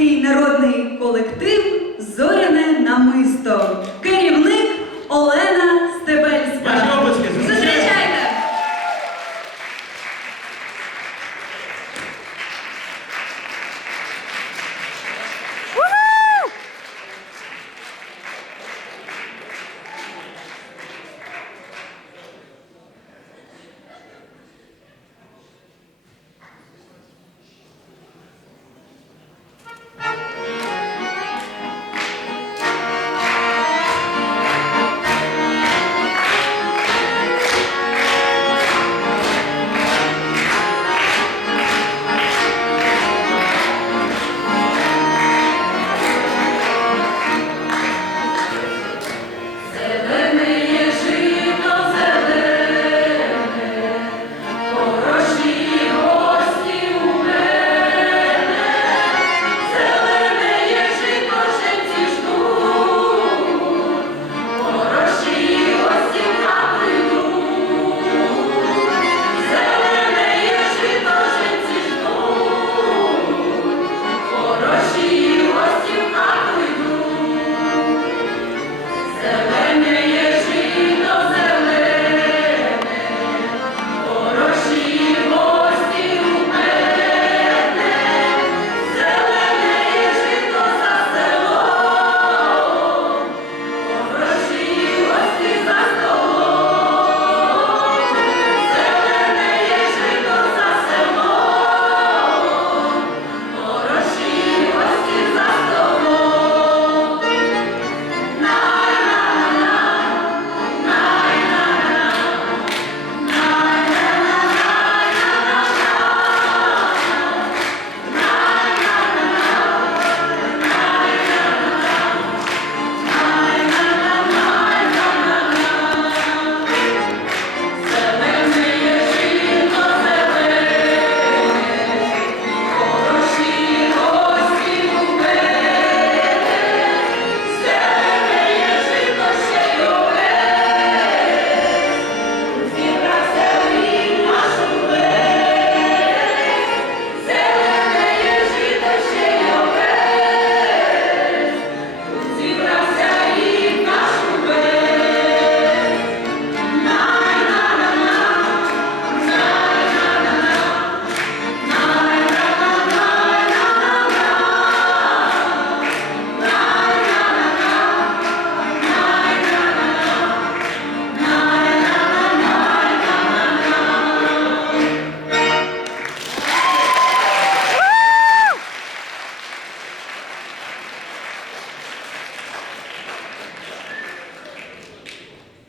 Дніпровський народний колектив Зоряне намисто.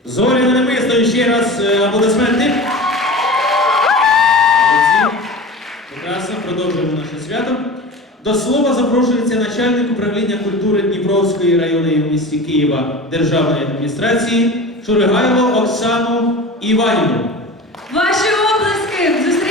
Зоряне намисто ще раз е, аплодисменти. Прекрасно, продовжуємо наше свято. До слова запрошується начальник управління культури Дніпровської районної в місті Києва Державної адміністрації Шуригайло Оксану Іванівну. Ваші обласки!